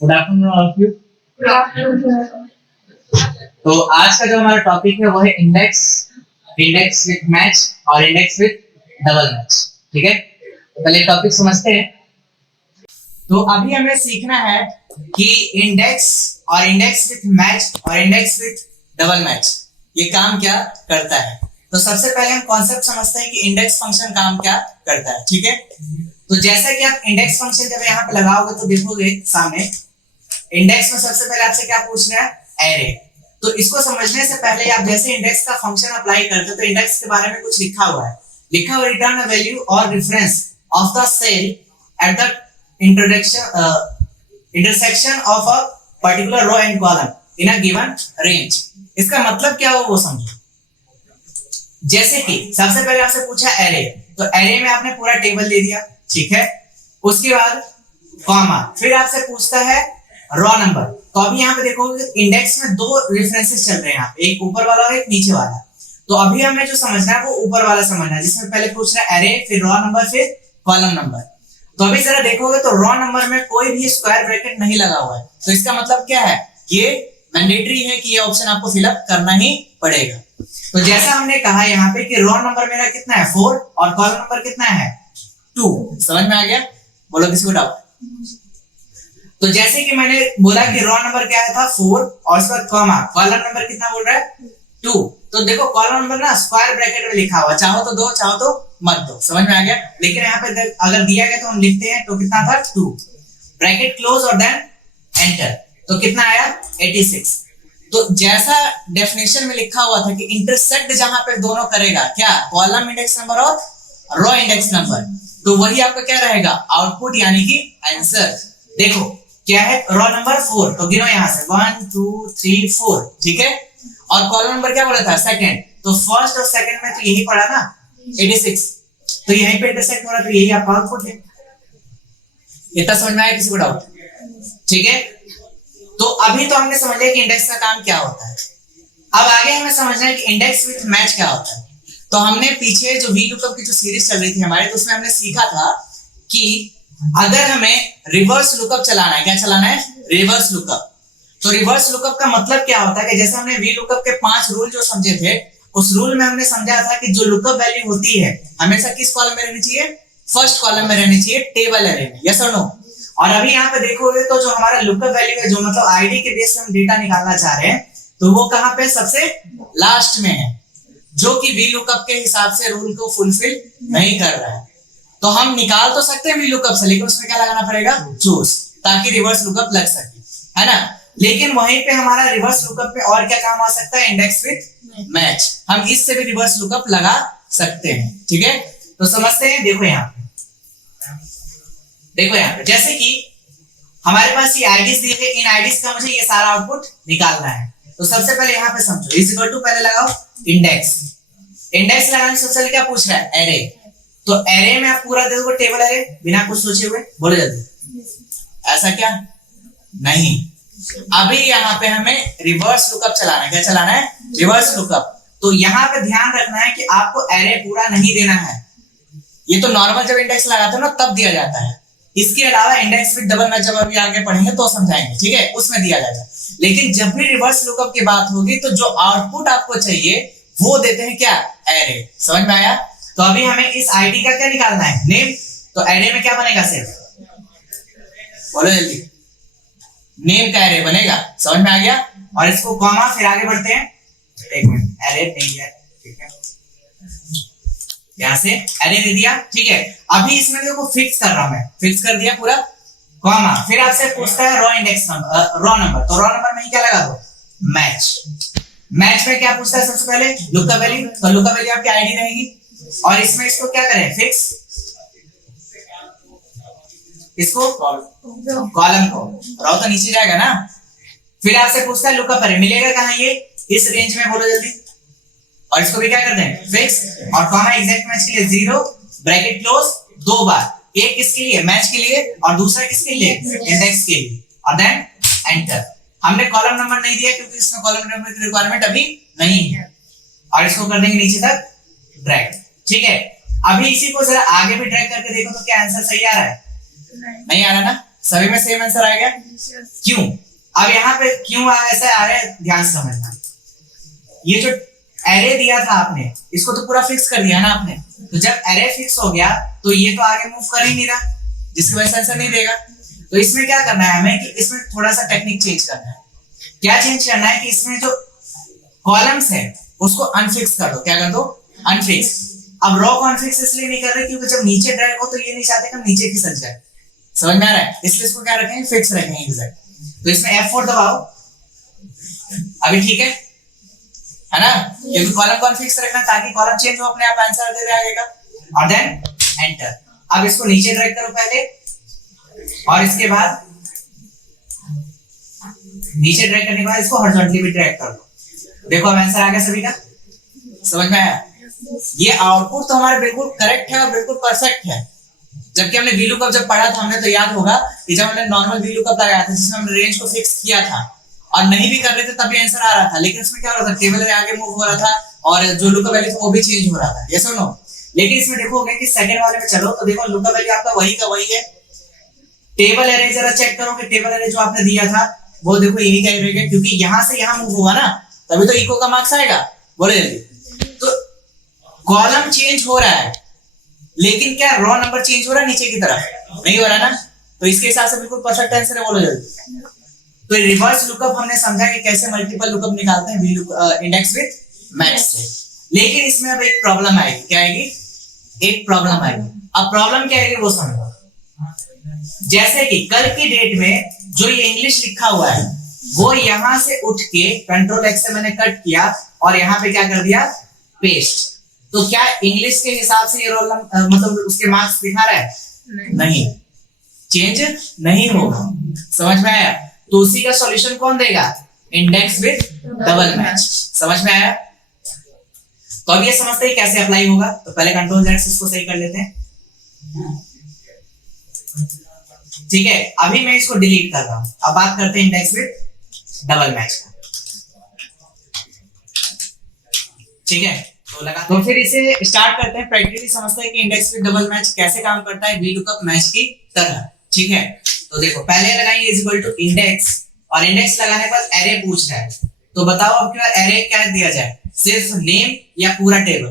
Good afternoon all of you. तो आज का जो हमारा टॉपिक है वो है इंडेक्स, इंडेक्स विथ मैच और इंडेक्स विथ डबल मैच। ठीक है, तो पहले टॉपिक समझते हैं। तो अभी हमें सीखना है कि इंडेक्स और इंडेक्स विथ मैच और इंडेक्स विथ डबल मैच ये काम क्या करता है। तो सबसे पहले हम कॉन्सेप्ट समझते हैं कि इंडेक्स फंक्शन काम क्या करता है। ठीक है, तो जैसा कि आप इंडेक्स फंक्शन जब यहाँ पे लगाओगे तो देखोगे सामने इंडेक्स में सबसे पहले आपसे क्या पूछ रहा है, एरे। तो इसको समझने से पहले आप जैसे इंडेक्स का फंक्शन अप्लाई करते हो तो इंडेक्स के बारे में कुछ लिखा हुआ है, लिखा हुआ रिटर्न अ वैल्यू और reference of the cell at the intersection of a particular row and column in a given range. इसका मतलब क्या हो वो समझो। जैसे कि सबसे पहले आपसे पूछा एरे, तो एरे में आपने पूरा टेबल दे दिया, ठीक है। उसके बाद कॉमा, फिर आपसे पूछता है रॉ नंबर। तो अभी यहाँ पे देखोगे इंडेक्स में दो रेफरेंसेस चल रहे हैं, एक ऊपर वाला और एक नीचे वाला। तो अभी हमें जो समझना है वो ऊपर वाला समझना है, जिसमें पहले पूछ रहा है एरे, फिर रॉ नंबर, फिर कॉलम नंबर। तो अभी जरा देखोगे तो रॉ नंबर में कोई भी स्क्वायर ब्रैकेट नहीं लगा हुआ है, तो इसका मतलब क्या है, ये मैंडेटरी है कि ये ऑप्शन आपको फिलअप करना ही पड़ेगा। तो जैसा हमने कहा यहाँ पे कि रॉ नंबर मेरा कितना है 4 और कॉलम नंबर कितना है 2। समझ में आ गया? बोलो किसी को डाउट? तो जैसे कि मैंने बोला कि रॉ नंबर क्या था 4 और उसके बाद कॉमा, कॉलम नंबर कितना बोल रहा है 2। तो देखो कॉलम नंबर ना स्क्वायर ब्रैकेट में लिखा हुआ, चाहो तो दो चाहो तो मत दो। समझ में आ गया? लेकिन यहाँ पे अगर दिया गया तो हम लिखते हैं, तो कितना था 2 ब्रैकेट क्लोज और देन एंटर, तो कितना आया 86। तो जैसा डेफिनेशन में लिखा हुआ था कि इंटरसेक्ट जहां पे दोनों करेगा क्या, कॉलम इंडेक्स नंबर और रो इंडेक्स नंबर, तो वही आपका क्या रहेगा आउटपुट यानी कि आंसर। देखो क्या है, रो नंबर 4, तो गिनो यहां से 1 2 3 4, ठीक है। और कॉलम नंबर क्या बोला था सेकंड, तो फर्स्ट और सेकंड में तो यही पड़ा ना 86, तो यहीं पे इंटरसेक्ट हो रहा, तो यही आपका आउटपुट है। इतना समझ में आया किसी को डाउट? ठीक है, तो अभी तो हमने समझ लिया कि इंडेक्स का काम क्या होता है। अब आगे हमें समझना है कि इंडेक्स विथ मैच क्या होता है। तो हमने पीछे जो वी लुकअप की जो सीरीज चल रही थी हमारे, तो उसमें हमने सीखा था कि अगर हमें रिवर्स लुकअप चलाना है, क्या चलाना है, रिवर्स लुकअप। तो रिवर्स लुकअप का मतलब क्या होता है कि जैसे हमने वी लुकअप के 5 रूल जो समझे थे, उस रूल में हमने समझा था कि जो लुकअप वैल्यू होती है हमेशा किस कॉलम में रहनी चाहिए, फर्स्ट कॉलम में रहनी चाहिए, टेबल एरे में। यस और नो? और अभी यहाँ पे देखोगे तो जो हमारा लुकअप वैल्यू है, जो मतलब आईडी के बेस पे हम डेटा निकालना चाह रहे हैं, तो वो कहां पे सबसे लास्ट में है, जो कि वी लुकअप के हिसाब से रूल को फुलफिल नहीं कर रहा है। तो हम निकाल तो सकते हैं वी लुकअप से, लेकिन उसमें क्या लगाना पड़ेगा, चूज, ताकि रिवर्स लुकअप लग सके, है ना। लेकिन वहीं पे हमारा रिवर्स लुकअप में और क्या काम आ सकता है, इंडेक्स विथ मैच, हम इससे भी रिवर्स लुकअप लगा सकते हैं। ठीक है, तो समझते हैं। देखो यहाँ पे जैसे कि हमारे पास ये आईडीज दिए गए, इन आईडीज का मुझे ये सारा आउटपुट निकालना है। तो सबसे पहले यहाँ पे समझो, इज इक्वल टू पहले लगाओ इंडेक्स। इंडेक्स लगाने से सबसे पहले क्या पूछ रहा है, एरे। तो एरे में आप पूरा दे दो टेबल एरे बिना कुछ सोचे हुए, बोलो जल्दी। ऐसा क्या नहीं, अभी यहाँ पे हमें रिवर्स लुकअप चलाना है। क्या चलाना है, रिवर्स लुकअप। तो यहाँ पे ध्यान रखना है कि आपको एरे पूरा नहीं देना है। ये तो नॉर्मल जब इंडेक्स लगाते हो ना तब दिया जाता है, इसके अलावा इंडेक्स विद डबल मैच जब अभी आगे पढ़ेंगे तो समझाएंगे, ठीक है, उसमें दिया जाएगा। लेकिन जब भी रिवर्स लुकअप की बात होगी तो जो आउटपुट आपको चाहिए वो देते हैं क्या, एरे। समझ में आया? तो अभी हमें इस आईडी का क्या निकालना है, नेम। तो एरे में क्या बनेगा, सिर्फ बोलो जल्दी, नेम का एरे बनेगा। समझ में आ गया? और इसको कॉमा, फिर आगे बढ़ते हैं। एक मिनट, एरे नहीं है, ठीक है, यहां से एरे दे दिया, ठीक है। अभी इसमें देखो फिक्स कर रहा हूं मैं, फिक्स कर दिया पूरा, कॉमा, फिर आपसे पूछता है raw index number, raw number. तो रॉ नंबर में ही क्या लगा दो, मैच। मैच में क्या पूछता है सबसे पहले, लुकअप वैल्यू। तो लुकअप वैल्यू आपकी आईडी रहेगी, और इसमें इसको क्या करें, फिक्स, इसको कॉलम को, रॉ तो नीचे जाएगा ना। फिर आपसे पूछता है लुकअप एरे, मिलेगा कहां ये, इस रेंज में, बोलो जल्दी। और इसको भी क्या करते हैं, फिक्स, और कॉमा एग्जैक्ट मैच के लिए 0 ब्रैकेट क्लोज 2 बार, एक किसके लिए, मैच के लिए, और दूसरा किसके लिए, इंडेक्स के लिए, और देन एंटर। हमने कॉलम नंबर नहीं दिया क्योंकि इसमें कॉलम नंबर की रिक्वायरमेंट अभी नहीं है, और इसको कर देंगे नीचे तक ड्रैग, ठीक है। अभी इसी को जरा आगे भी ड्रैग करके देखो तो क्या आंसर सही आ रहा है, नहीं आ रहा ना। सभी में सेम आंसर आ गया। क्यों? अब यहाँ पे क्यों ऐसा आ रहा है, ध्यान से समझना। ये जो एरे दिया था आपने, इसको तो पूरा फिक्स कर दिया ना आपने, तो जब एरे फिक्स हो गया तो ये तो आगे मूव कर ही नहीं रहा, जिसकी वजह से आंसर नहीं देगा। तो इसमें क्या करना है हमें कि इसमें थोड़ा सा टेक्निक चेंज करना है। क्या चेंज करना है कि इसमें जो कॉलम्स है उसको अनफिक्स कर दो। क्या कर दो? अनफिक्स। अब रो को अनफिक्स इसलिए नहीं कर रहे क्योंकि जब नीचे ड्रैग हो तो ये नहीं चाहते कि हम नीचे खिसक जाए। समझ में आ रहा है? इसलिए इसको क्या रखेंगे? फिक्स रखेंगे एग्जैक्ट। तो इसमें F4 दबाओ। अभी ठीक है ना? क्योंकि कॉलम को अनफिक्स रखना ताकि कॉलम चेंज हो, अपने आप आंसर दे दे आगे का। और देन एंटर। अब इसको नीचे ड्रैग करो पहले, और इसके बाद नीचे ड्रैग करने के बाद इसको हॉरिजॉन्टली भी ड्रैग कर दो। देखो अब आंसर आ गया सभी का। समझ में आया? ये आउटपुट तो हमारे बिल्कुल करेक्ट है और बिल्कुल परफेक्ट है। जबकि हमने VLOOKUP जब पढ़ा था हमने, तो याद होगा कि जब हमने नॉर्मल VLOOKUP लगाया था जिसमें हमने रेंज को फिक्स किया था और नहीं भी कर रहे थे तब भी आंसर आ रहा था, लेकिन इसमें क्या हो रहा था, टेबल में आगे मूव हो रहा था और जो लुकअप वैल्यू था वो भी चेंज हो रहा था। यस और नो? लेकिन इसमें देखोगे कि सेकंड वाले में चलो तो देखो लुकअप वैल्यू आपका वही का वही है। टेबल एरे जरा चेक करो कि टेबल एरे जो आपने दिया था वो देखो यही कह रहेगा, क्योंकि यहां से यहां मूव हुआ ना, तभी तो इको का मार्क्स आएगा। बोले जल्दी। तो कॉलम चेंज हो रहा है लेकिन क्या रो नंबर चेंज हो रहा है नीचे की तरफ? नहीं हो रहा ना, तो इसके हिसाब से बिल्कुल परफेक्ट आंसर है। बोलो जल्दी। तो रिवर्स लुकअप हमने समझा कि कैसे मल्टीपल लुकअप निकालते हैं इंडेक्स विद मैच से। लेकिन इसमें अब एक प्रॉब्लम आएगी। क्या आएगी? एक प्रॉब्लम आएगी। अब प्रॉब्लम क्या आएगी वो समझो। जैसे कि कल की डेट में जो ये इंग्लिश लिखा हुआ है वो यहां से उठ के कंट्रोल एक्स से मैंने कट किया और यहां पे क्या कर दिया? पेस्ट। तो क्या इंग्लिश के हिसाब से ये रोल मतलब उसके मार्क्स दिखा रहा है? नहीं, चेंज नहीं होगा। समझ में आया? तो उसी का सॉल्यूशन कौन देगा? Index with double match. समझ में आया? तो अब ये समझते ही कैसे अप्लाई होगा। तो पहले कंट्रोल Z से इसको सही कर लेते हैं। ठीक है, अभी मैं इसको डिलीट कर रहा हूं। अब बात करते हैं इंडेक्स विद डबल मैच का। ठीक है, तो फिर इसे स्टार्ट करते हैं, प्रैक्टिकली समझते हैं कि इंडेक्स विद डबल मैच कैसे काम करता है VLOOKUP मैच की तरह। ठीक है, तो देखो पहले लगाएंगे इज इक्वल टू इंडेक्स, और इंडेक्स लगाने के बाद एरे पूछ रहा है। तो बताओ अब क्या एरे क्या दिया जाए? सिर्फ नेम या पूरा टेबल?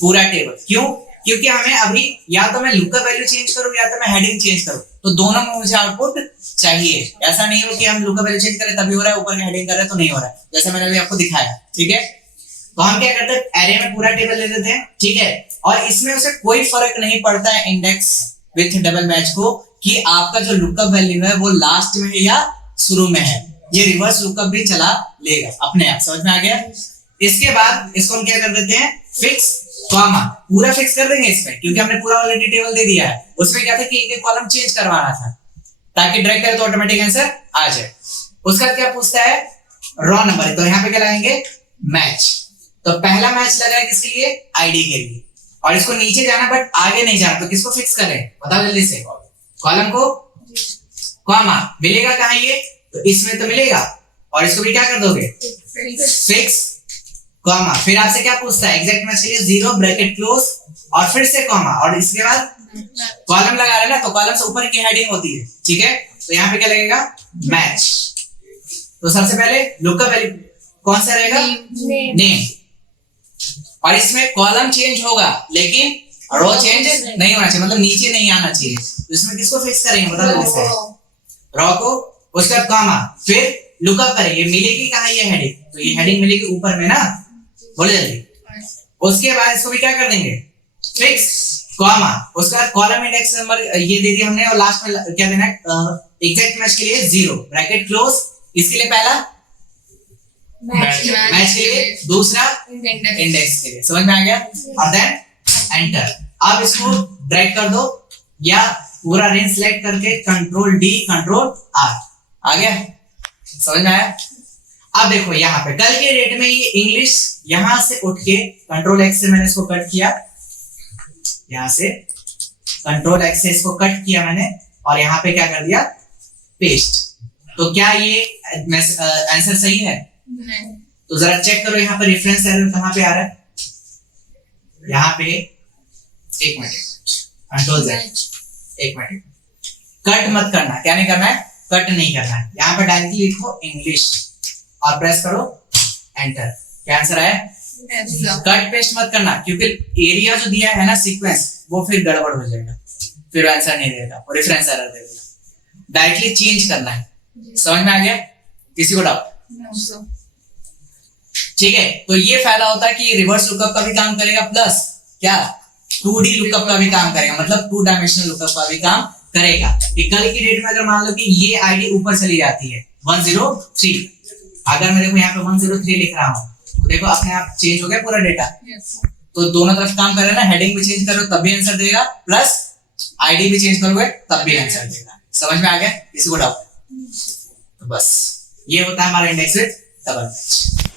पूरा टेबल। क्यों? क्योंकि हमें अभी या तो मैं लुकअप वैल्यू चेंज करूं या तो मैं हेडिंग चेंज करूं, तो दोनों में मुझे आउटपुट चाहिए। ऐसा नहीं हो कि हम लुकअप वैल्यू चेंज करें तभी हो रहा है, ऊपर का हेडिंग कर रहे हैं तो नहीं हो रहा है, जैसे मैंने अभी आपको दिखाया। ठीक है, तो हम क्या करते हैं, एरे में पूरा टेबल ले लेते हैं। ठीक है, और इसमें उसे कोई फर्क नहीं पड़ता है इंडेक्स विथ डबल मैच को कि आपका जो लुकअप वैल्यू है वो लास्ट में है या शुरू में है। ये रिवर्स लुकअप भी चला लेगा अपने आप। समझ में आ गया? इसके बाद इसको हम क्या कर देते हैं, फिक्स कॉमा। पूरा फिक्स कर देंगे इसमें, क्योंकि हमने पूरा ऑलरेडी टेबल दे दिया है। उसमें क्या था कि एक एक कॉलम चेंज करवाना था ताकि ड्रैग करे तो ऑटोमेटिक आंसर आ जाए। उसका क्या पूछता है? Raw number. तो यहाँ पे क्या लगाएंगे? मैच। तो पहला मैच लगा है किसके लिए? आईडी के लिए। और इसको नीचे जाना बट आगे नहीं जाना, तो किसको फिक्स करें? बताओ जल्दी से। कॉलम को कॉमा। मिलेगा कहां ये? तो इसमें तो मिलेगा, और इसको भी क्या कर दोगे? Fix comma. फिर आपसे क्या पूछता है? एग्जैक्ट मैच के लिए 0 ब्रैकेट क्लोज और फिर से कॉमा, और इसके बाद कॉलम लगा रहे हैं ना, तो कॉलम से ऊपर की हेडिंग होती है। ठीक है, तो यहाँ पे क्या लगेगा? मैच। तो सबसे पहले लुकअप वैल्यू कौन सा रहेगा? नेम। और इसमें कॉलम चेंज होगा लेकिन रो चेंज नहीं होना चाहिए, मतलब नीचे नहीं आना चाहिए। तो इसमें किसको फिक्स करेंगे? बता दो कैसे। रो को, उसके बाद कॉमा, फिर लुकअप करेंगे। मिलेगी कहां ये हेडिंग? तो ये हेडिंग मिलेगी ऊपर में ना। बोले जल्दी। उसके बाद इसको भी क्या कर देंगे? Fix comma. उसके बाद कॉलम इंडेक्स नंबर ये दे दिया हमने, और लास्ट में क्या देना है? एग्जैक्ट मैच के लिए 0 ब्रैकेट क्लोज। इसके लिए पहला मैच के लिए, दूसरा इंडेक्स के लिए। समझ में आ गया? और देन एंटर। अब इसको ड्रैग कर दो या पूरा रेंज सिलेक्ट करके कंट्रोल D कंट्रोल R। आ गया? समझ में आया? अब देखो यहाँ पे कल के डेट में ये इंग्लिश यहां से उठ के कंट्रोल X से मैंने इसको कट किया, यहां से कंट्रोल X से इसको कट किया मैंने, और यहाँ पे क्या कर दिया? पेस्ट। तो क्या ये आंसर सही है? नहीं। तो जरा चेक करो यहाँ पे रेफरेंस एरर कहां पे आ रहा है? यहाँ पे एक मिनट, कंट्रोल Z, एक मिनट। कट मत करना, क्या नहीं करना है, कट नहीं करना है। यहाँ पे डायरेक्टली लिखो इंग्लिश और प्रेस करो एंटर। क्या आंसर आया? कट पेस्ट मत करना, क्योंकि एरिया जो दिया है ना सीक्वेंस, वो फिर गड़बड़ हो जाएगा, फिर आंसर नहीं देगा और रेफरेंस एरर देगा। डायरेक्टली चेंज करना है। समझ में आ गया? किसी को डाउट? ठीक है, तो ये फायदा होता है कि रिवर्स लुकअप का भी काम करेगा, प्लस क्या 2D लुकअप का भी काम करेगा, मतलब 2 डायमेंशनल लुकअप का भी काम करेगा। कि कल की डेट में अगर मान लो कि ये आईडी ऊपर चली जाती है 103, अगर मैं देखो यहाँ पे 103 लिख रहा हूँ, तो देखो अपने आप चेंज हो गया पूरा डेटा। तो दोनों तरफ काम कर रहे हैं ना, हेडिंग भी चेंज करो तब भी आंसर देगा, प्लस आईडी भी चेंज करोगे तब भी आंसर देगा। समझ में आ गया? किसी को डाउट? तो बस ये होता है हमारा इंडेक्स विद डबल मैच।